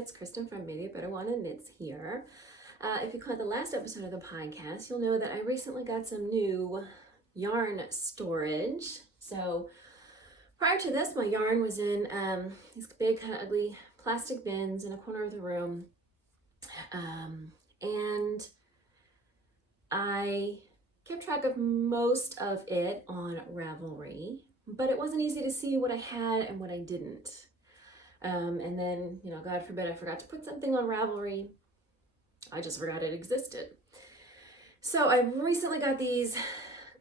it's Kristen from Maybe a Better One and Knits here. If you caught the last episode of the podcast, you'll know that I recently got some new yarn storage. So prior to this, my yarn was in these big kind of ugly plastic bins in a corner of the room. And I kept track of most of it on Ravelry, but it wasn't easy to see what I had and what I didn't. And then, God forbid I forgot to put something on Ravelry. I just forgot it existed. So I recently got these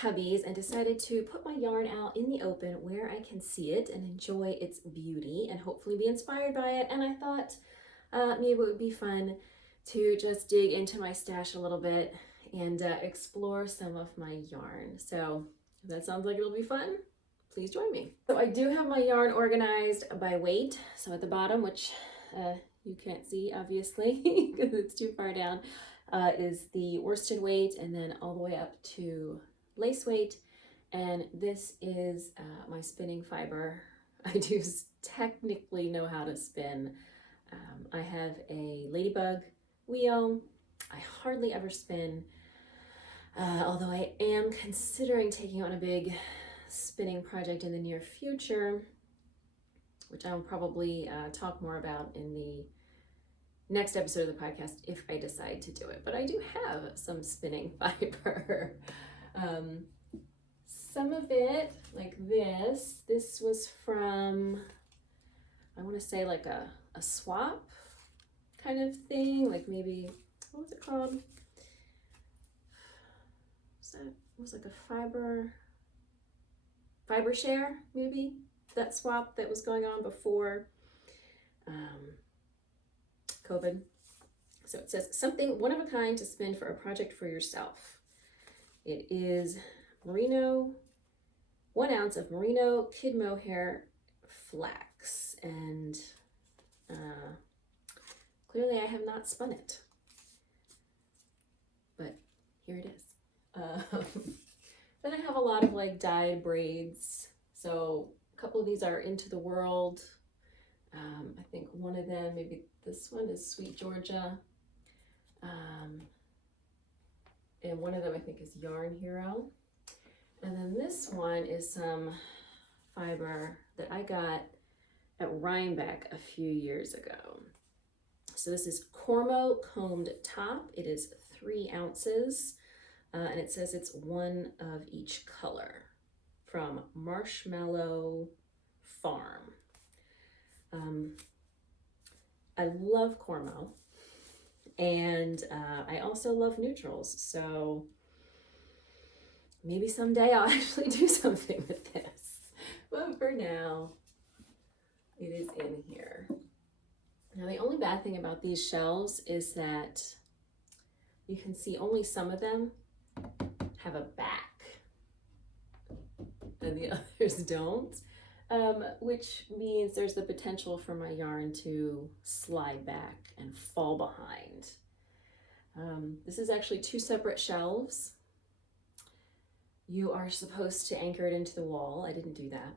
cubbies and decided to put my yarn out in the open where I can see it and enjoy its beauty and hopefully be inspired by it. And I thought maybe it would be fun to just dig into my stash a little bit and explore some of my yarn. So if that sounds like it'll be fun, please join me. So I do have my yarn organized by weight. So at the bottom, which you can't see obviously because it's too far down, is the worsted weight, and then all the way up to lace weight. And this is my spinning fiber. I do technically know how to spin. I have a ladybug wheel. I hardly ever spin, although I am considering taking on a big spinning project in the near future, which I'll probably talk more about in the next episode of the podcast if I decide to do it. But I do have some spinning fiber. Some of it, like this was from, I want to say like a swap kind of thing, like maybe, what was it called? It was like a fiber share, maybe, that swap that was going on before COVID. So it says something one of a kind to spin for a project for yourself. It is merino, 1 ounce of merino kid mohair flax, and clearly I have not spun it, but here it is. Then I have a lot of like dyed braids. So a couple of these are Into the World. I think one of them, maybe this one, is Sweet Georgia. And one of them I think is Yarn Hero. And then this one is some fiber that I got at Rhinebeck a few years ago. So this is Cormo combed top. It is 3 ounces. And it says it's 1 of each color from Marshmallow Farm. I love Cormo, and I also love neutrals, so maybe someday I'll actually do something with this. But for now, it is in here. Now the only bad thing about these shelves is that you can see only some of them have a back and the others don't, which means there's the potential for my yarn to slide back and fall behind. This is actually 2 separate shelves. You are supposed to anchor it into the wall. I didn't do that.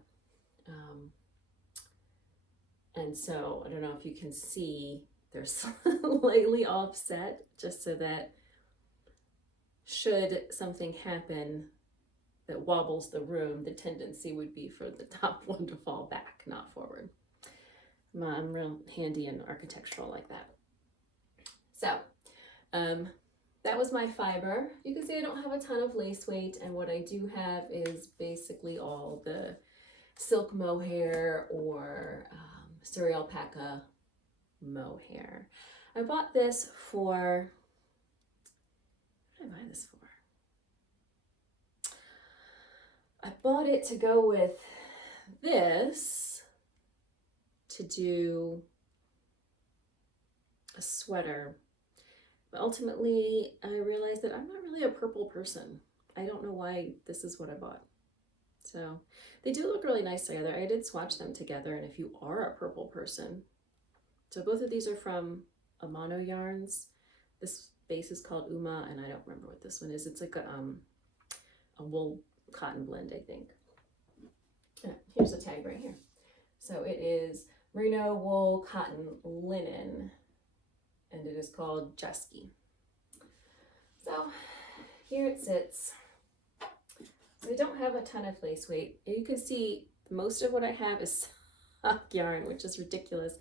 And so I don't know if you can see, they're slightly offset just so that should something happen that wobbles the room, the tendency would be for the top one to fall back, not forward. I'm real handy and architectural like that. So that was my fiber. You can see I don't have a ton of lace weight, and what I do have is basically all the silk mohair or Surrey alpaca mohair. I bought this for, what did I buy this for? I bought it to go with this, to do a sweater. But ultimately, I realized that I'm not really a purple person. I don't know why this is what I bought. So they do look really nice together. I did swatch them together, and if you are a purple person, so both of these are from Amano Yarns. This base is called Uma, and I don't remember what this one is. It's like a wool cotton blend, I think. Here's the tag right here. So it is merino wool cotton linen, and it is called Jeski. So here it sits. So I don't have a ton of lace weight. You can see most of what I have is sock yarn, which is ridiculous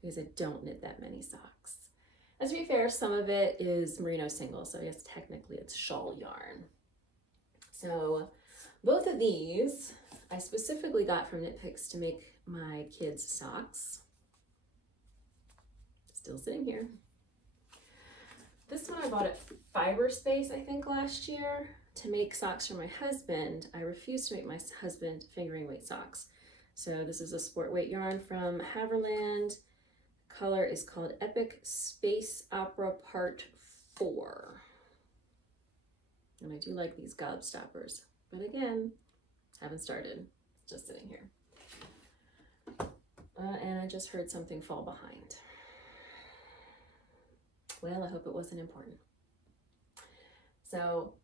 because I don't knit that many socks. As to be fair, some of it is merino single, so yes, technically it's shawl yarn. So both of these I specifically got from Knit Picks to make my kids' socks. Still sitting here. This one I bought at Fiber Space, I think, last year to make socks for my husband. I refused to make my husband fingering weight socks. So this is a sport weight yarn from Haverland. Color is called Epic Space Opera Part 4. And I do like these gobstoppers, but again, haven't started, just sitting here. And I just heard something fall behind. Well, I hope it wasn't important. So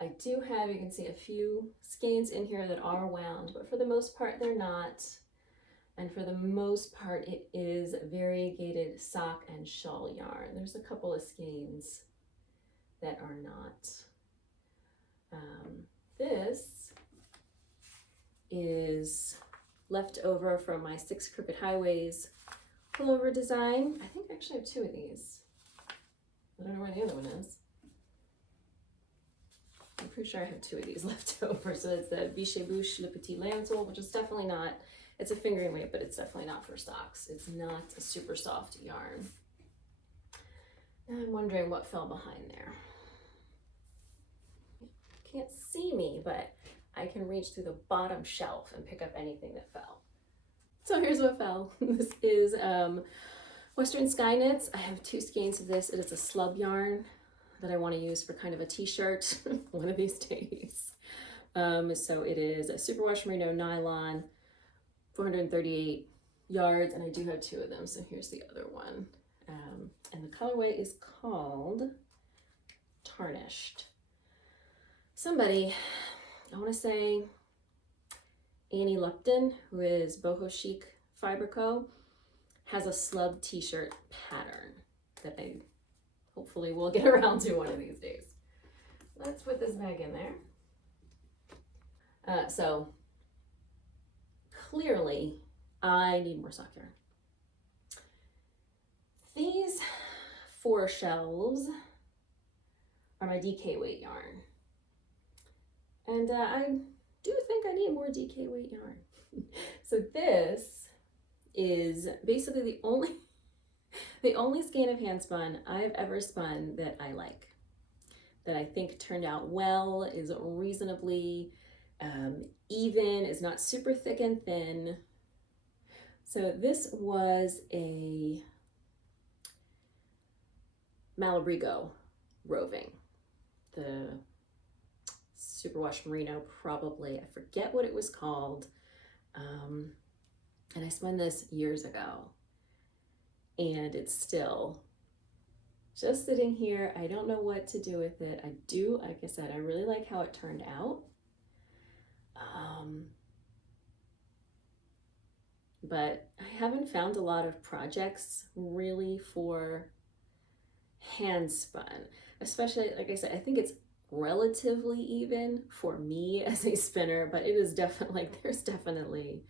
I do have, you can see a few skeins in here that are wound, but for the most part, they're not. And for the most part, it is variegated sock and shawl yarn. There's a couple of skeins that are not. This is left over from my 6 Crooked Highways pullover design. I think I actually have 2 of these. I don't know where the other one is. I'm pretty sure I have 2 of these left over. So it's the Biche Bouche Le Petit Lanceau, which is definitely not, it's a fingering weight, but it's definitely not for socks. It's not a super soft yarn. Now I'm wondering what fell behind there. Can't see me, but I can reach through the bottom shelf and pick up anything that fell. So here's what fell. This is Western Sky Knits. I have 2 skeins of this. It is a slub yarn that I want to use for kind of a t-shirt one of these days. So it is a superwash merino nylon, 438 yards, and I do have 2 of them. So here's the other one. And the colorway is called Tarnished. Somebody, I want to say Annie Lupton, who is Boho Chic Fiber Co., has a slub t-shirt pattern that I hopefully will get around to one of these days. Let's put this bag in there. So clearly I need more sock yarn. These 4 shelves are my DK weight yarn. And I do think I need more DK weight yarn. So this is basically the only skein of handspun I've ever spun that I like, that I think turned out well, is reasonably even, is not super thick and thin. So this was a Malabrigo roving, the superwash merino, probably. I forget what it was called. And I spun this years ago, and it's still just sitting here. I don't know what to do with it. I do, like I said, I really like how it turned out. But I haven't found a lot of projects really for hand spun, especially, like I said, I think it's relatively even for me as a spinner, but it is definitely, like, there's definitely,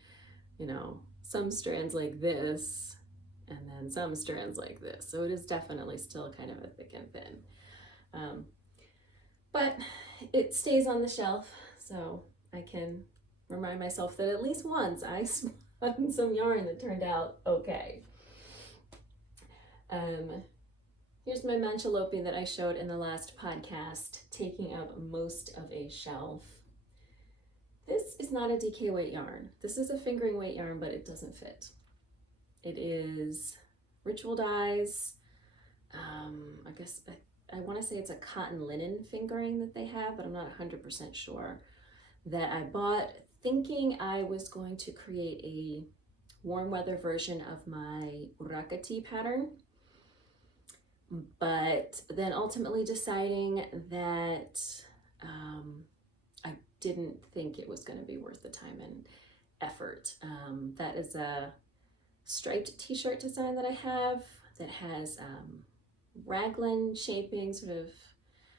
you know, some strands like this and then some strands like this. So it is definitely still kind of a thick and thin. But it stays on the shelf, so I can remind myself that at least once I spun some yarn that turned out okay. Here's my manchalope that I showed in the last podcast, taking up most of a shelf. This is not a DK weight yarn. This is a fingering weight yarn, but it doesn't fit. It is ritual dyes. I guess I want to say it's a cotton linen fingering that they have, but I'm not 100% sure, that I bought thinking I was going to create a warm weather version of my Urakati pattern, but then ultimately deciding that I didn't think it was going to be worth the time and effort. That is a striped t-shirt design that I have that has raglan shaping, sort of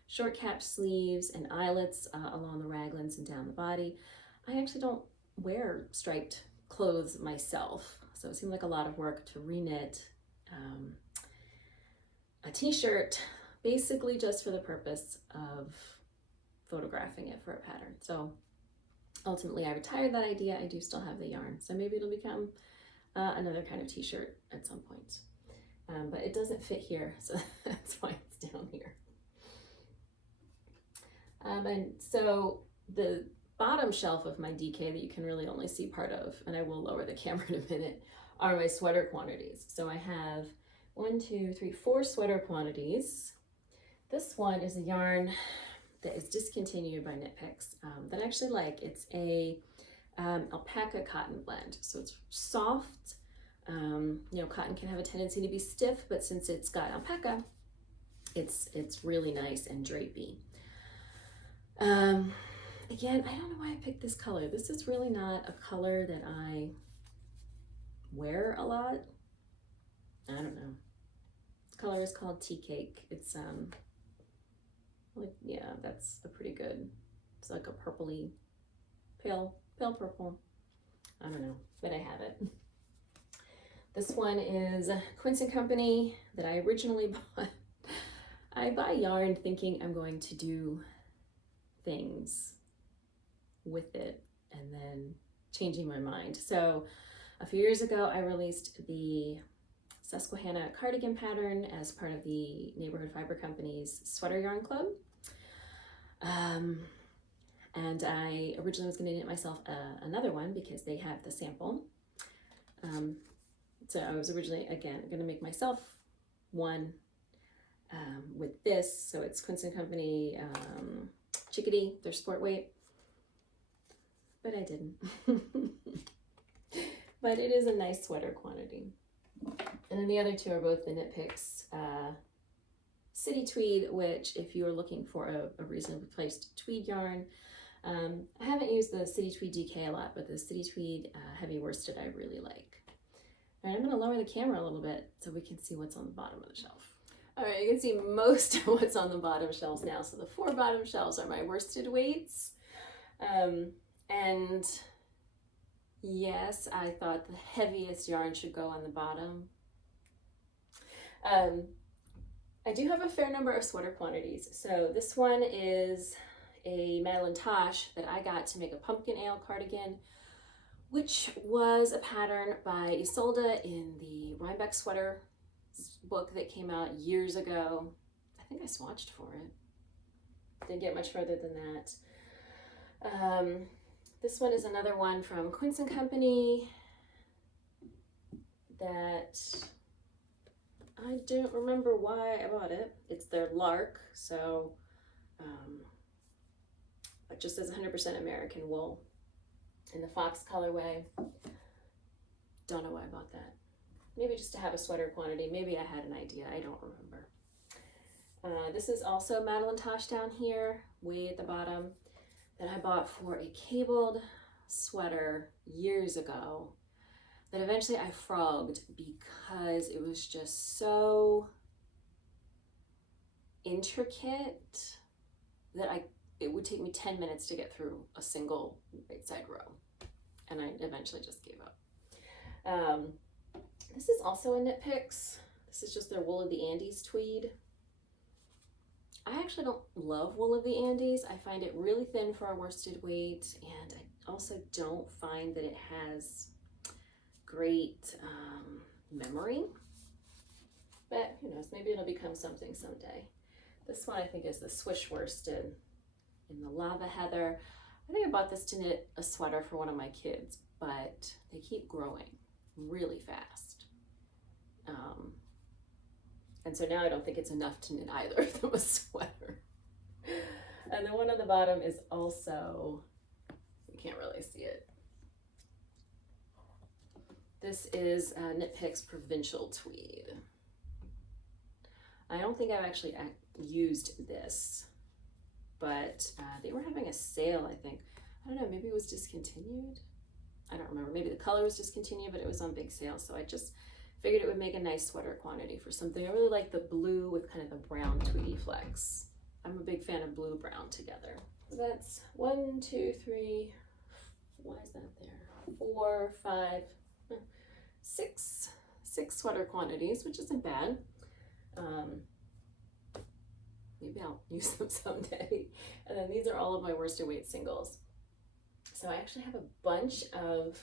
short cap sleeves and eyelets along the raglans and down the body. I actually don't wear striped clothes myself, so it seemed like a lot of work to reknit a t-shirt basically just for the purpose of photographing it for a pattern. So ultimately I retired that idea. I do still have the yarn, so maybe it'll become another kind of t-shirt at some point. But it doesn't fit here, so that's why it's down here. And so the bottom shelf of my DK that you can really only see part of, and I will lower the camera in a minute, are my sweater quantities. So I have 4 sweater quantities. This one is a yarn that is discontinued by Knit Picks that I actually like. It's a alpaca cotton blend. So it's soft. You know, cotton can have a tendency to be stiff, but since it's got alpaca, it's really nice and drapey. Again, I don't know why I picked this color. This is really not a color that I wear a lot. I don't know. This color is called Tea Cake. It's like, yeah, that's a pretty good, it's like a purpley, pale purple. I don't know, but I have it. This one is Quince & Company that I originally bought. I buy yarn thinking I'm going to do things with it and then changing my mind. So a few years ago, I released the Susquehanna cardigan pattern as part of the Neighborhood Fiber Company's Sweater Yarn Club. And I originally was going to knit myself another one because they have the sample. So I was originally, again, going to make myself one with this. So it's Quince & Company Chickadee, their sport weight. But I didn't. But it is a nice sweater quantity. And then the other two are both the Knit Picks City Tweed, which if you're looking for a reasonably priced tweed yarn, I haven't used the City Tweed DK a lot, but the City Tweed heavy worsted I really like. All right, I'm gonna lower the camera a little bit so we can see what's on the bottom of the shelf. All right, you can see most of what's on the bottom shelves now. So the 4 bottom shelves are my worsted weights. And yes, I thought the heaviest yarn should go on the bottom. I do have a fair number of sweater quantities. So this one is a Madeline Tosh that I got to make a pumpkin ale cardigan, which was a pattern by Isolde in the Rhinebeck sweater book that came out years ago. I think I swatched for it. Didn't get much further than that. This one is another one from Quince & Company that I don't remember why I bought it. It's their Lark, so it just says 100% American wool in the Fox colorway. Don't know why I bought that. Maybe just to have a sweater quantity. Maybe I had an idea. I don't remember. This is also Madeline Tosh down here, way at the bottom, that I bought for a cabled sweater years ago that eventually I frogged because it was just so intricate that it would take me 10 minutes to get through a single right side row, and I eventually just gave up. This is also a Knit Picks. This is just their Wool of the Andes tweed. I actually don't love Wool of the Andes. I find it really thin for a worsted weight, and I also don't find that it has great memory. But who knows, maybe it'll become something someday. This one I think is the Swish worsted in the Lava Heather. I think I bought this to knit a sweater for one of my kids, but they keep growing really fast. And so now I don't think it's enough to knit either of them a sweater. And the one on the bottom is also, you can't really see it. This is Knit Picks Provincial Tweed. I don't think I've actually used this, but they were having a sale, I think. I don't know, maybe it was discontinued. I don't remember, maybe the color was discontinued, but it was on big sale. So I just figured it would make a nice sweater quantity for something. I really like the blue with kind of the brown tweedy flecks. I'm a big fan of blue brown together. So that's 1, 2, 3, why is that there? 4, 5, 6 sweater quantities, which isn't bad. Maybe I'll use them someday. And then these are all of my worsted weight singles. So I actually have a bunch of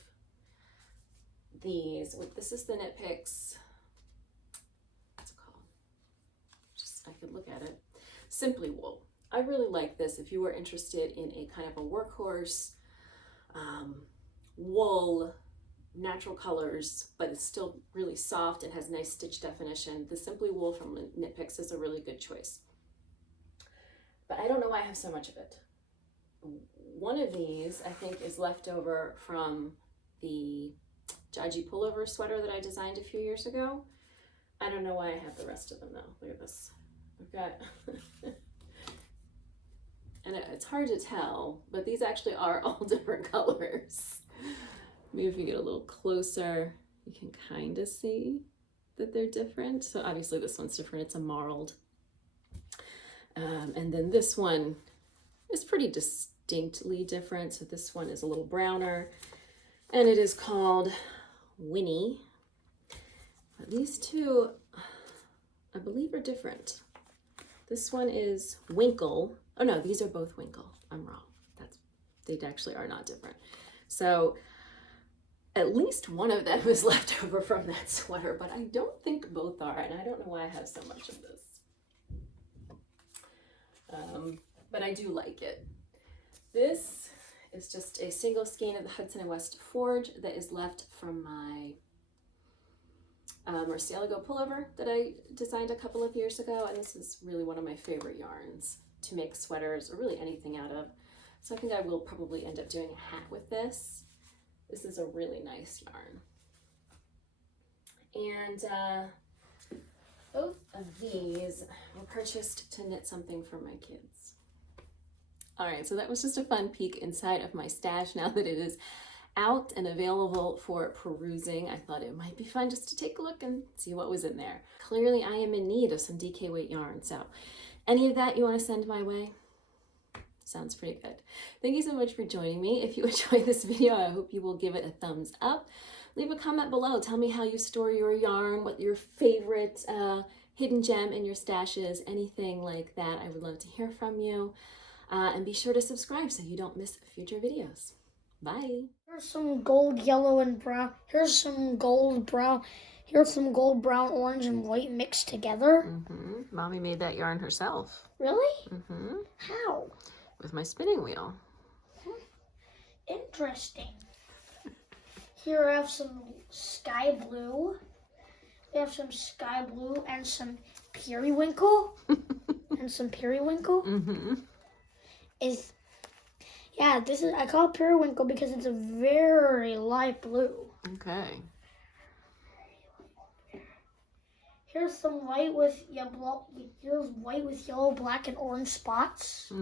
these. This is the Knit Picks. What's it called? Just, I could look at it. Simply Wool. I really like this if you were interested in a kind of a workhorse wool, natural colors, but it's still really soft and has nice stitch definition. The Simply Wool from Knit Picks is a really good choice. But I don't know why I have so much of it. One of these, I think, is left over from the Jaji pullover sweater that I designed a few years ago. I don't know why I have the rest of them though. Look at this. I've got, and it's hard to tell, but these actually are all different colors. Maybe if you get a little closer, you can kind of see that they're different. So obviously this one's different. It's a marled. And then this one is pretty distinctly different. So this one is a little browner, and it is called Winnie. But these two, I believe, are different. This one is Winkle. Oh no, these are both Winkle. I'm wrong. They actually are not different. So at least one of them is left over from that sweater, but I don't think both are, and I don't know why I have so much of this. But I do like it. This is just a single skein of the Hudson & West Forge that is left from my Murcielago pullover that I designed a couple of years ago, and this is really one of my favorite yarns to make sweaters or really anything out of. So I think I will probably end up doing a hat with this. This is a really nice yarn. And both of these were purchased to knit something for my kids. All right, so that was just a fun peek inside of my stash now that it is out and available for perusing. I thought it might be fun just to take a look and see what was in there. Clearly I am in need of some DK weight yarn, so any of that you want to send my way? Sounds pretty good. Thank you so much for joining me. If you enjoyed this video, I hope you will give it a thumbs up. Leave a comment below. Tell me how you store your yarn, what your favorite hidden gem in your stash is, anything like that. I would love to hear from you. And be sure to subscribe so you don't miss future videos. Bye. Here's some gold, yellow, and brown. Here's some gold, brown. Here's some gold, brown, orange, and white mixed together. Mommy made that yarn herself. Really? How? With my spinning wheel. Interesting. Here I have some sky blue. We have some sky blue and some periwinkle. And some periwinkle. I call it periwinkle because it's a very light blue. Okay. Here's some white with yellow. Here's white with yellow, black, and orange spots.